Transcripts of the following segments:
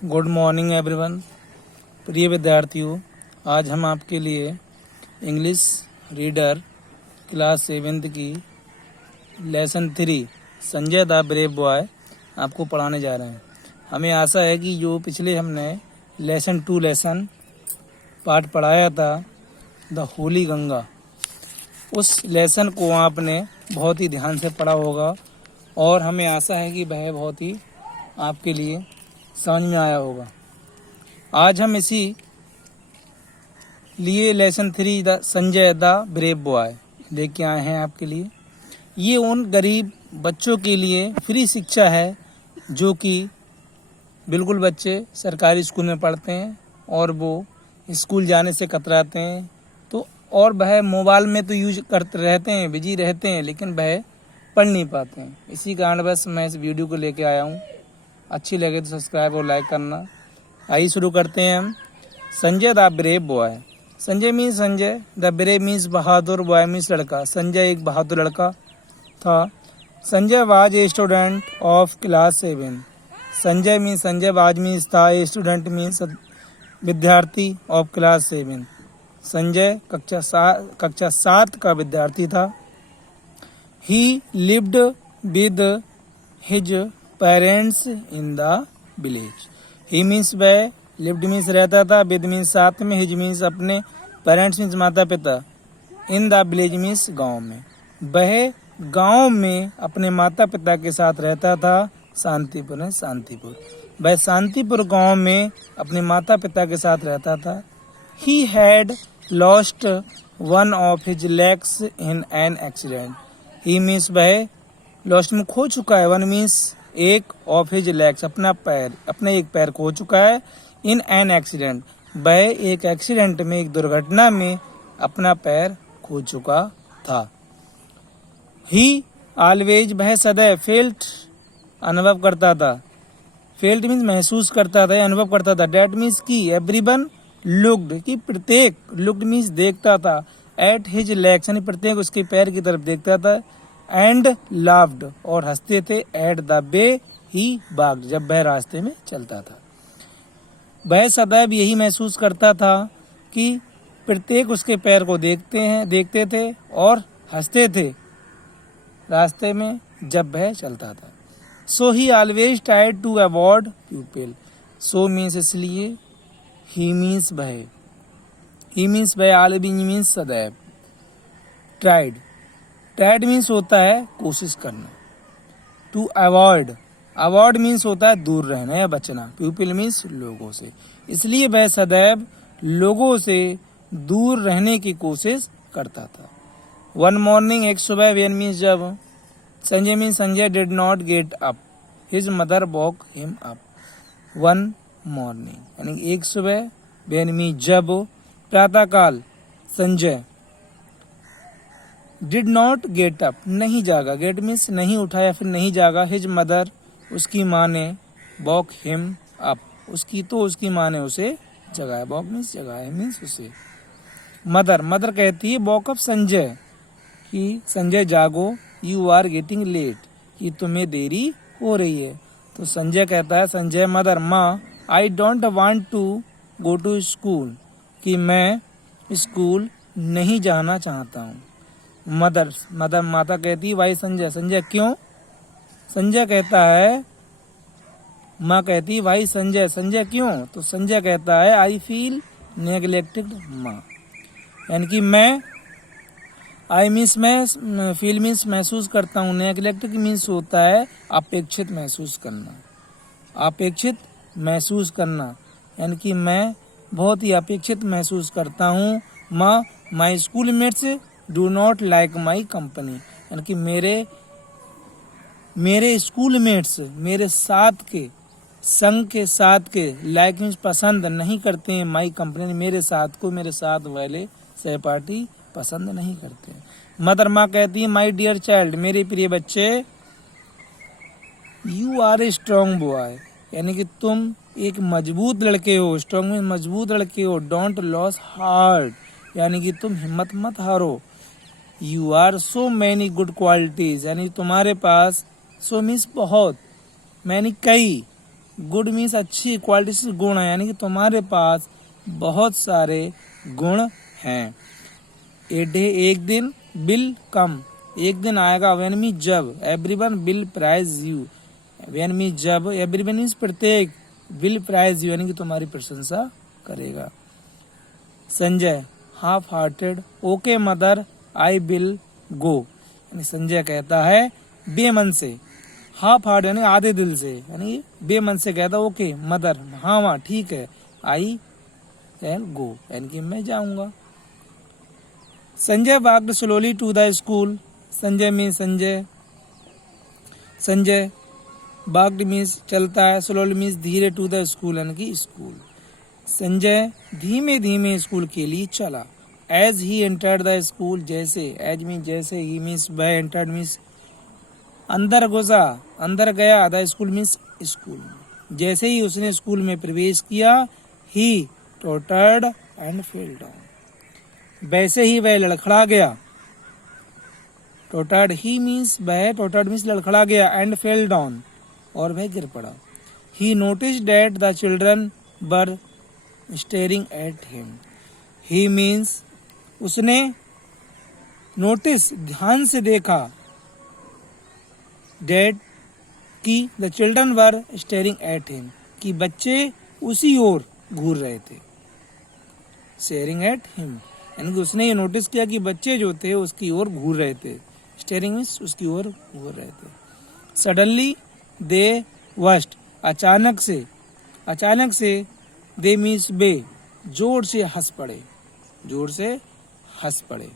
Good morning everyone. प्रिय विद्यार्थियों, आज हम आपके लिए इंग्लिश रीडर क्लास 7th की lesson 3 Sanjay the brave boy आपको पढ़ाने जा रहे हैं। हमें आशा है कि जो पिछले हमने लेसन 2 पाठ पढ़ाया था द होली गंगा, उस लेसन को आपने बहुत ही ध्यान से पढ़ा होगा और हमें आशा है कि वह बहुत ही आपके लिए समझ में आया होगा। आज हम इसी लिए lesson 3 the Sanjay the brave boy लेके आए हैं आपके लिए। ये उन गरीब बच्चों के लिए फ्री शिक्षा है जो कि बिल्कुल बच्चे सरकारी स्कूल में पढ़ते हैं और वो स्कूल जाने से कतराते हैं, तो और वह मोबाइल में तो यूज करते रहते हैं, बिजी रहते हैं, लेकिन वह पढ़ नहीं पाते हैं। इसी कारण बस मैं इस वीडियो को लेके आया हूँ। अच्छी लगे तो सब्सक्राइब और लाइक करना। आइए शुरू करते हैं हम। Sanjay the brave boy. Sanjay means Sanjay, the brave means Bahadur, boy means लड़का। संजय एक बहादुर लड़का था। Sanjay was a student of class 7। Sanjay means Sanjay, was means था, ए स्टूडेंट मीन्स विद्यार्थी ऑफ क्लास 7। संजय कक्षा 7 का विद्यार्थी था। ही lived with his parents in the village. He means वह, लिव्ड मीन्स रहता था, विद मीन्स साथ में, हिज मीन्स अपने, पेरेंट्स मीन्स माता पिता, इन द विलेज मीन्स गांव में। वह गांव में अपने माता पिता के साथ रहता था। शांतिपुर है शांतिपुर। वह शांतिपुर गांव में अपने माता पिता के साथ रहता था। He had lost one of his legs in an accident. He means वह लॉस्ट में खो चुका है, वन मीन्स एक, ऑफ हिज लेग्स अपना पैर, अपने एक पैर खो चुका है, इन एन एक्सीडेंट वह एक एक्सीडेंट में, एक दुर्घटना में अपना पैर खो चुका था। ही ऑलवेज वह सदैव, फेल्ट अनुभव करता था, फेल्ट मीन्स महसूस करता था, अनुभव करता था, डेट मीन्स की, एवरीवन लुक्ड की प्रत्येक, लुक्ड मीन्स देखता था, एट हिज लेग्स यानी प्रत्येक उसके पैर की तरफ देखता था, एंड लाफ्ड और हंसते थे, at the way he walked जब वह रास्ते में चलता था। वह सदैव यही महसूस करता था कि प्रत्येक उसके पैर को देखते थे और हंसते थे रास्ते में जब वह चलता था। So he always tried to avoid people. So means इसलिए, ही मीन्स वह, ही मीन्स वह, ऑलवेज मीन्स सदैव, ट्राइड, ट्राइड मीन्स होता है कोशिश करना, टू अवॉइड, अवॉइड मीन्स होता है दूर रहना या बचना, पीपल मीन्स लोगों से, इसलिए वह सदैव लोगों से दूर रहने की कोशिश करता था। वन मॉर्निंग एक सुबह, वेन मीन्स जब, Sanjay means Sanjay did not get up, his mother walk him up. One morning यानी एक सुबह, वेन मीन्स जब, प्रातःकाल, Sanjay did not get up नहीं जागा, गेट मीन्स नहीं उठा या फिर नहीं जागा, हिज मदर उसकी माँ ने, वॉक हिम अप उसकी माँ ने उसे जगाया, वॉक मीन्स जगाया, मीन्स उसे। मदर, मदर कहती है वॉक अप संजय कि संजय जागो, यू आर गेटिंग लेट कि तुम्हें देरी हो रही है। तो संजय कहता है, संजय मदर, माँ, I don't want to go to school कि मैं स्कूल नहीं जाना चाहता हूँ। मदर, मदर माता कहती है, वाई संजय, संजय क्यों? संजय कहता है, माँ कहती है, भाई संजय, संजय क्यों? तो संजय कहता है, आई फील नेग्लेक्टेड माँ, यानी कि मैं, आई मीन्स मैं, फील मीन्स महसूस करता हूँ, नेग्लेक्टेड मीन्स होता है अपेक्षित महसूस करना, अपेक्षित महसूस करना, यानी कि मैं बहुत ही अपेक्षित महसूस करता हूँ। माँ, my school mates do not like my company, यानी कि मेरे स्कूल मेट्स, मेरे साथ के, संग के साथ के, लाइक मीन्स पसंद नहीं करते हैं, माई कंपनी मेरे साथ को, मेरे साथ वाले सहपाठी पसंद नहीं करते हैं। मदर, माँ कहती है, माई डियर चाइल्ड, मेरे प्रिय बच्चे, you are a strong boy, यानी कि तुम एक मजबूत लड़के हो, स्ट्रॉन्ग मीन्स मजबूत लड़के हो, डोंट लॉस हार्ट यानी कि तुम हिम्मत मत हारो। You are so many good qualities, यानी तुम्हारे पास, सो मीन्स बहुत, मैनी कई, गुड मीन्स अच्छी, क्वालिटी से गुण है, यानी कि तुम्हारे पास बहुत सारे गुण हैं। ए डे एक दिन, विल कम एक दिन आएगा, व्हेन मीन्स जब, everyone will praise you when means जब, एवरीवन मीन्स प्रत्येक, विल प्राइज यू यानी कि तुम्हारी प्रशंसा करेगा। Sanjay half hearted, okay mother I will go, यानी संजय कहता है बेमन से, हाफ हार्ट यानी आधे दिल से, यानी बेमन से कहता ओके मदर, हाँ हाँ ठीक है, आई विल गो यानी कि मैं जाऊंगा। Sanjay walked slowly to the school, Sanjay means Sanjay, Sanjay walked means चलता है, स्लोली मीन्स धीरे, टू द स्कूल यानी कि स्कूल। संजय धीमे धीमे स्कूल के लिए चला। As he entered the school, जैसे, एज मीन्स जैसे, ही मीन्स वह, एंटर्ड मीन्स अंदर घुसा, अंदर गया, द स्कूल मीन्स स्कूल, जैसे ही उसने स्कूल में प्रवेश किया, ही टोटर्ड एंड फेल डाउन, वैसे ही वह लड़खड़ा गया। टोटर्ड ही मीन्स वह, टोटर्ड मीन्स लड़खड़ा गया, एंड फेल डाउन और वह गिर पड़ा। ही noticed that the children were staring at him, he means उसने, नोटिस ध्यान से देखा, डेट की the children were staring at him कि बच्चे उसी ओर घूर रहे थे। स्टेरिंग एट हिम यानी कि उसने ये नोटिस किया कि बच्चे जो थे उसकी ओर घूर रहे थे। स्टेरिंग मीन्स उसकी ओर घूर रहे थे। सडनली दे वस्ट अचानक से, अचानक से, दे मीन्स बे, जोर से हंस पड़े, जोर से हंस पड़े।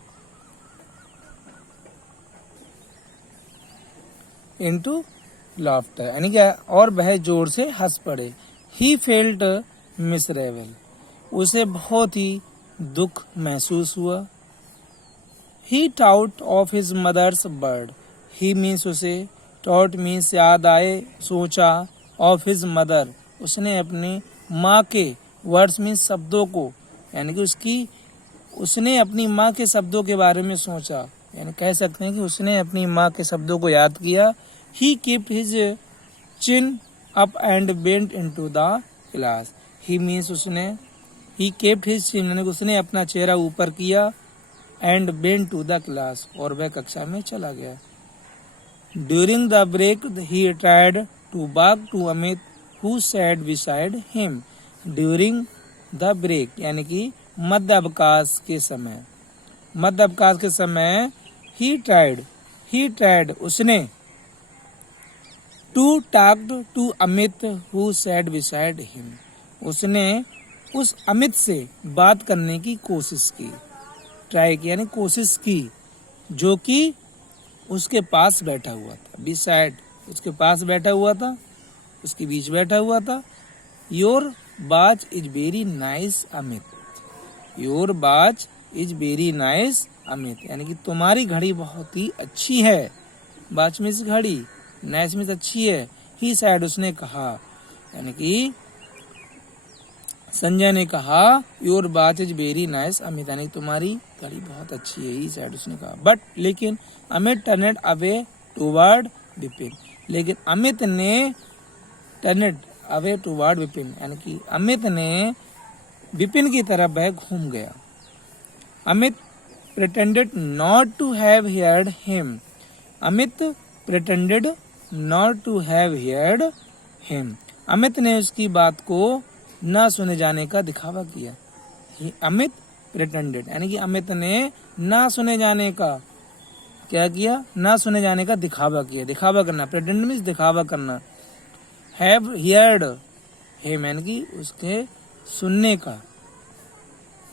इनटू लाफ्टर यानी क्या, और वह जोर से हंस पड़े। ही फेल्ट मिसरेबल, उसे बहुत ही दुख महसूस हुआ। He thought of his mother's bird, he means उसे, टॉट मीन्स याद आए, सोचा, ऑफ हिज मदर उसने अपनी माँ के, वर्ड्स मीन्स शब्दों को, यानी कि उसकी, उसने अपनी माँ के शब्दों के बारे में सोचा, यानी कह सकते हैं कि उसने अपनी माँ के शब्दों को याद किया। He keeped his chin up and bent into the class, he means उसने, ही केप्ट हिज चिन यानी उसने अपना चेहरा ऊपर किया, and went to the class और वह कक्षा में चला गया। During the break he tried to walk to Amit who sat beside him, during the break यानी कि मध्य अवकाश के समय, मध्य अवकाश के समय, ही ट्राइड उसने, to talked to Amit who sat beside him, उसने उस अमित से बात करने की कोशिश की, ट्राई की यानी कोशिश की, जो कि उसके पास बैठा हुआ था, बिसाइड उसके पास बैठा हुआ था, उसके बीच बैठा हुआ था। योर बाच is very nice Amit, your बाच इज वेरी नाइस अमित यानी कि तुम्हारी घड़ी बहुत ही अच्छी है। बाच मीन्स घड़ी, नाइस मीन्स अच्छी है। ही सैड उसने कहा, यानी कि संजय ने कहा, योर बाच इज वेरी नाइस अमित यानी तुम्हारी घड़ी बहुत अच्छी है। ही सैड उसने कहा, बट लेकिन Amit turned away toward Vipin, लेकिन अमित ने टर्नेड अवे टुवर्ड विपिन यानी कि अमित ने विपिन की तरफ वह घूम गया। Amit pretended not to have heard him, Amit pretended not to have heard him, Amit ने उसकी बात को न सुने जाने का दिखावा किया। अमित pretended यानी कि अमित ने न सुने जाने का क्या किया, न सुने जाने का दिखावा किया, दिखावा करना, pretend मीन्स दिखावा करना। have heard him यानी कि उसके सुनने का,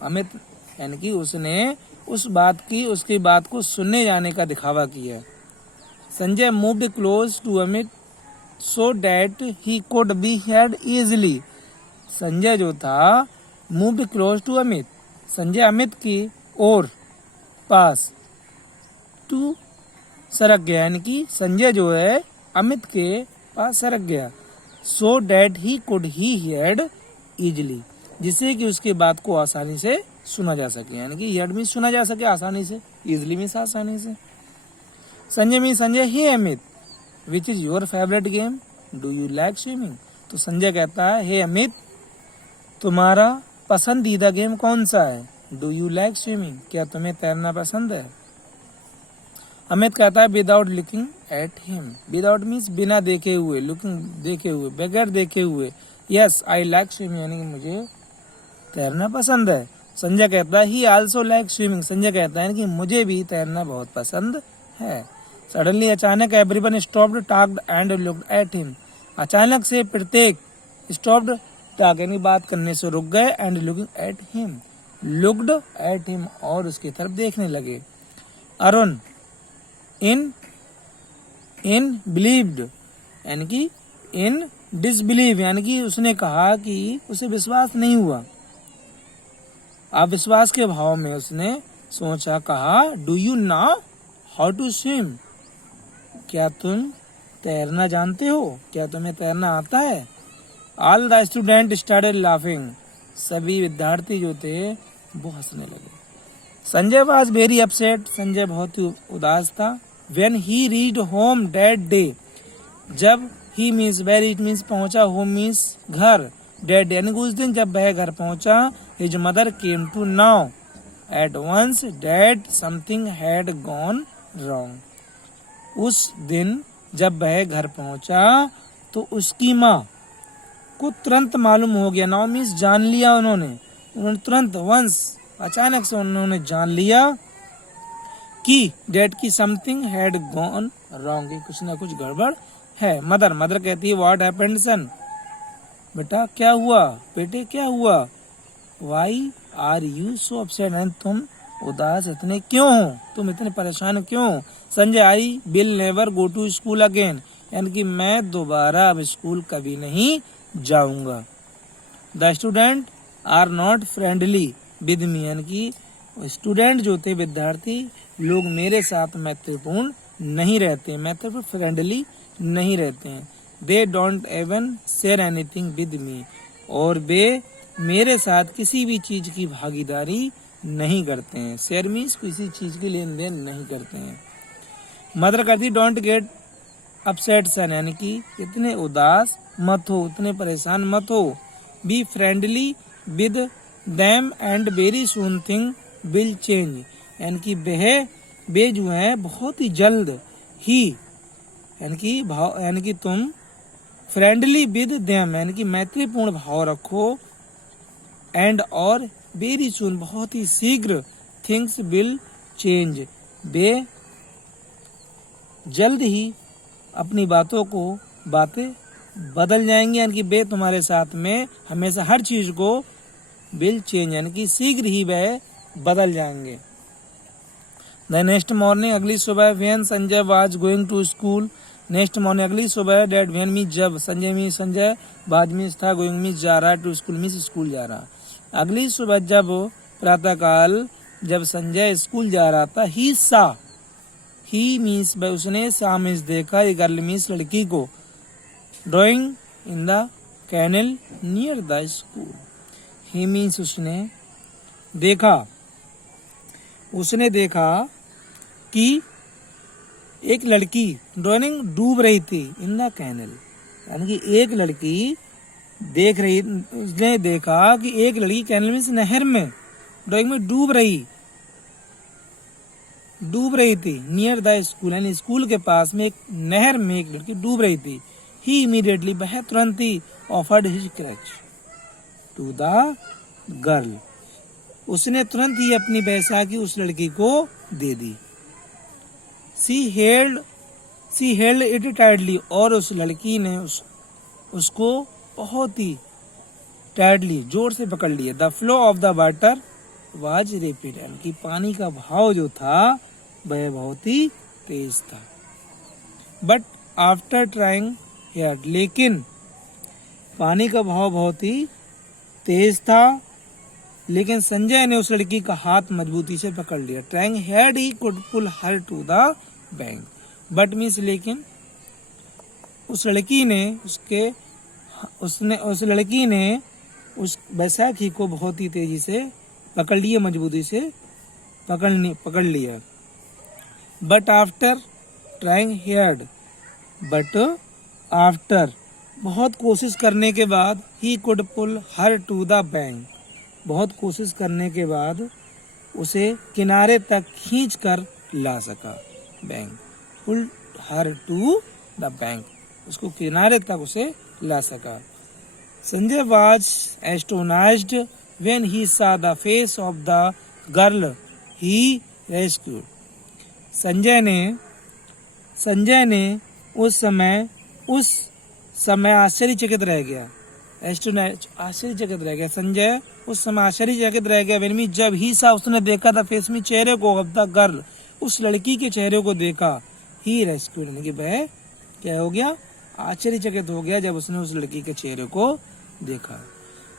अमित यानी कि उसने उस बात की, उसकी बात को सुनने जाने का दिखावा किया। Sanjay moved close to Amit so that he could be heard easily, Sanjay जो था moved close to Amit, Sanjay Amit की ओर पास, टू सरक गया यानी कि संजय जो है अमित के पास सरक गया। So that he could he heard easily, जिससे कि उसकी बात को आसानी से सुना जा सके, यानी कि हेard मीन्स सुना जा सके आसानी से, इजिली मीन्स आसानी से। Sanjay means Sanjay, hey Amit which is your favourite game, do you like swimming, तो संजय कहता है, हे अमित, तुम्हारा पसंदीदा गेम कौन सा है? Do you like swimming? क्या तुम्हें तैरना पसंद है? अमित कहता है, without looking at him. Without means बिना देखे हुए, लुकिंग देखे हुए, बगैर देखे हुए। यस आई लाइक स्विमिंग, यानी कि मुझे तैरना पसंद है। संजय कहता है, ही आल्सो लाइक स्विमिंग। संजय कहता है कि मुझे भी तैरना बहुत पसंद है। सडनली, अचानक, everyone stopped, talked and looked at him. अचानक से प्रत्येक स्टॉप्ड टॉक यानी बात करने से रुक गए, and looking at him, looked at him, और उसकी तरफ देखने लगे। अरुण इन बिलीव्ड यानी कि इन डिसबिलीव यानी कि उसने कहा कि उसे विश्वास नहीं हुआ। अविश्वास के भाव में उसने सोचा, कहा, do you know how to swim? क्या तुम तैरना जानते हो? क्या तुम्हें तैरना आता है? All the student started laughing. सभी विद्यार्थी जो थे वो हंसने लगे। Sanjay was very upset. Sanjay बहुत ही उदास था। When he reached home that day. जब he means where, it means पहुंचा, होम मीन्स घर, दैट डे यानी उस दिन जब वह घर पहुंचा, his mother came to know at once that something had gone wrong. उस दिन जब वह घर पहुंचा तो उसकी माँ को तुरंत मालूम हो गया। नाउ मीन्स जान लिया उन्होंने तुरंत, वंस अचानक से उन्होंने जान लिया कि डेट की समथिंग हैड गॉन रॉन्ग, कुछ ना कुछ गड़बड़ है। मदर कहती है, व्हाट हैपेंड सन? बेटा क्या हुआ? बेटे क्या हुआ? Why are you so upset? तुम उदास इतने क्यों हो? तुम इतने परेशान क्यों हो? Sanjay, I will never go to school again, यानी कि मैं दोबारा अब स्कूल कभी नहीं जाऊंगा। The student are not friendly with me, यानी कि स्टूडेंट जो थे, विद्यार्थी लोग मेरे साथ मैत्रीपूर्ण नहीं रहते, मैत्रीपूर्ण फ्रेंडली नहीं रहते हैं। They don't even share anything with me, और वे मेरे साथ किसी भी चीज की भागीदारी नहीं करते हैं। शेयर मीन्स किसी चीज की लेन देन नहीं करते हैं। मदर कहती, डोंट गेट अपसेट सन, यानी कि इतने उदास मत हो, इतने परेशान मत हो। Be friendly with them and very soon thing will change, यानी कि वे जो है बहुत ही जल्द ही, यानी कि तुम फ्रेंडली विद देम यानी कि मैत्रीपूर्ण भाव रखो, एंड और वेरी सून बहुत ही शीघ्र, थिंग्स विल चेंज वे जल्द ही अपनी बातें बदल जाएंगे, यानी कि वे तुम्हारे साथ में हमेशा हर चीज को विल चेंज यानी कि शीघ्र ही वह बदल जाएंगे। द नेक्स्ट मॉर्निंग, अगली सुबह, when Sanjay was going to school. Next morning, अगली सुबह, डेट व्हेन मीन्स जब, संजय बाद मीन्स था, गोइंग मीन्स जा रहा, टू स्कूल मीन्स स्कूल जा रहा। अगली सुबह जब प्रातःकाल जब संजय स्कूल जा रहा था, ही मीन्स उसने, सा मीन्स देखा, ये गर्ल मीन्स लड़की को, drowning in the canal near the school. He means उसने देखा कि एक लड़की ड्राइंग डूब रही थी इन द कैनल, यानी कि एक लड़की उसने देखा कि एक लड़की कैनल मीन्स नहर में, ड्राइंग में डूब रही थी, नियर द स्कूल यानी स्कूल के पास में एक नहर में एक लड़की डूब रही थी। ही इमीडिएटली, वह तुरंत ही, offered his crutch to the girl, उसने तुरंत ही अपनी बैसाखी उस लड़की को दे दी। शी हेल्ड इट टाइटली, और उस लड़की ने उसको बहुत ही टाइटली, जोर से पकड़ लिया। The flow of the water was rapid, यानी कि पानी का भाव जो था वह बहुत ही तेज था। बट आफ्टर ट्राइंग हार्ड, लेकिन पानी का भाव बहुत ही तेज था, लेकिन संजय ने उस लड़की का हाथ मजबूती से पकड़ लिया। Trying hard he could pull her to the bank, but means लेकिन उस लड़की ने उस बैसाखी को बहुत ही तेजी से पकड़ लिया, मजबूती से पकड़ लिया। But after trying hard, but after बहुत कोशिश करने के बाद he could pull her to the bank, बहुत कोशिश करने के बाद उसे किनारे तक खींच कर ला सका। Bank, pull her to the bank, उसको किनारे तक उसे ला सका। Sanjay was astonished when he saw the face of the girl he rescued. Sanjay ने उस समय आश्चर्यचकित रह गया। आश्चर्यचकित रह गया। संजय उस समय आश्चर्यचकित रह गया। वेन मी, जब ही सा, उसने देखा था, फेस में, चेहरे को, ऑफ द गर्ल, उस लड़की के चेहरे को देखा। ही रेस्क्यूड, यानी कि वह क्या हो गया, आश्चर्यचकित हो गया जब उसने उस लड़की के चेहरे को देखा।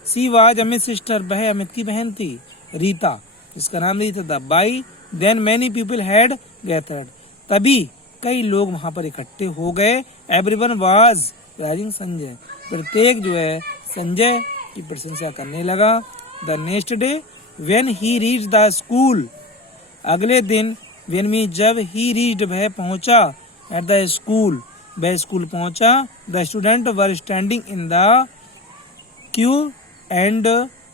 सी वाज अमित सिस्टर, वह अमित की बहन थी, रीता, जिसका नाम रीता था। By then many people had gathered, तभी कई लोग वहां पर इकट्ठे हो गए। एवरीवन वाज प्राइजिंग संजय, प्रत्येक जो है संजय की प्रशंसा करने लगा। The next day when he reached the school, अगले दिन, व्हेन मी, जब ही रीच्ड, वह पहुंचा, एट द स्कूल, वह स्कूल पहुंचा। The student were standing in the Q and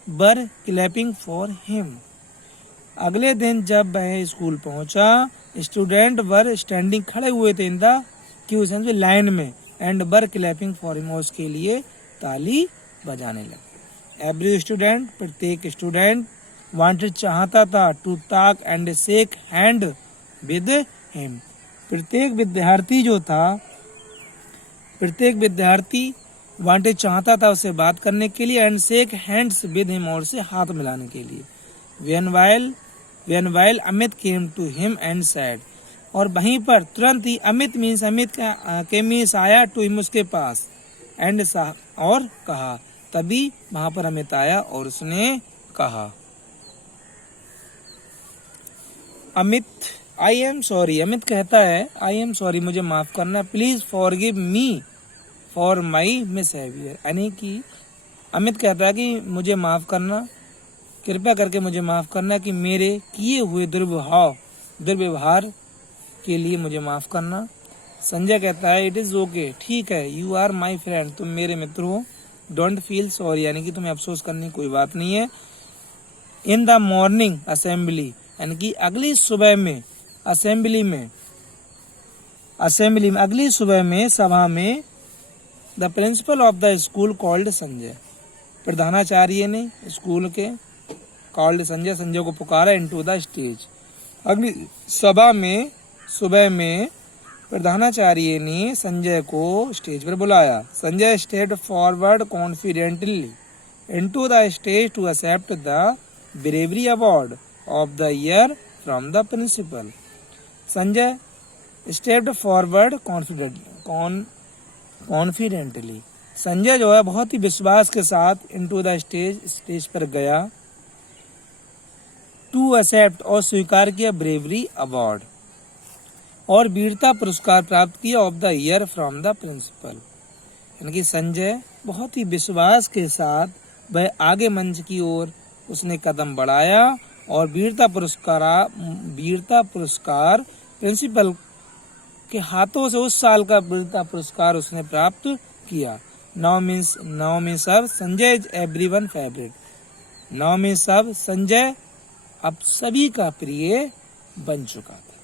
were clapping for him. अगले दिन जब वह स्कूल पहुंचा, स्टूडेंट वर स्टैंडिंग, खड़े हुए थे, इन द क्यू, लाइन में, and were clapping for him, उसके लिए ताली बजाने लगे। एवरी स्टूडेंट, प्रत्येक स्टूडेंट, वांटेड, चाहता था, to talk and shake hand with him, प्रत्येक विद्यार्थी वांटेड, चाहता था उससे बात करने के लिए, and shake hands with him, और से हाथ मिलाने के लिए। When while Amit came to him and said, और वहीं पर तुरंत ही अमित के मीन्स आया, टू हिम, उसके पास, एंड और कहा, तभी वहां पर अमित आया और उसने कहा, Amit, I am sorry, Amit कहता है, आई एम सॉरी, मुझे माफ करना, please forgive me for my misbehaviour, यानी कि अमित कहता है कि मुझे माफ करना, कृपया करके मुझे माफ करना कि मेरे किए हुए दुर्व्यवहार के लिए मुझे माफ करना। संजय कहता है, इट इज ओके, ठीक है, यू आर माई फ्रेंड, तुम मेरे मित्र हो, डोंट फील सॉरी, यानी कि तुम्हें अफसोस करने की कोई बात नहीं है। इन द मॉर्निंग असेंबली, यानी कि अगली सुबह में, अगली सुबह में सभा में, the principle of the school called Sanjay, प्रधानाचार्य ने स्कूल के कॉल्ड संजय को पुकारा, इनटू द स्टेज, अगली सभा में, सुबह में प्रधानाचार्य ने संजय को स्टेज पर बुलाया। Sanjay stepped forward confidently into the stage to accept the bravery award of the year from the principal. Sanjay stepped forward confidently, Sanjay जो है बहुत ही विश्वास के साथ इनटू द स्टेज पर गया, टू एक्सेप्ट, और स्वीकार किया, ब्रेवरी अवार्ड, और वीरता पुरस्कार प्राप्त किया, of the year from the principal, यानी कि संजय बहुत ही विश्वास के साथ वह आगे मंच की ओर उसने कदम बढ़ाया और वीरता पुरस्कार प्रिंसिपल के हाथों से उस साल का वीरता पुरस्कार उसने प्राप्त किया। नाउ मीन्स अब Sanjay is everyone favourite, now means अब संजय अब सभी का प्रिय बन चुका था।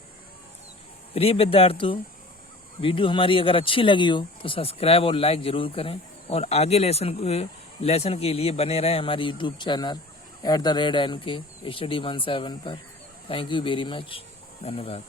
प्रिय विद्यार्थियों, वीडियो हमारी अगर अच्छी लगी हो तो सब्सक्राइब और लाइक जरूर करें, और आगे लेसन के लिए बने रहें हमारे यूट्यूब चैनल @NK Study 17 पर। थैंक यू वेरी मच, धन्यवाद।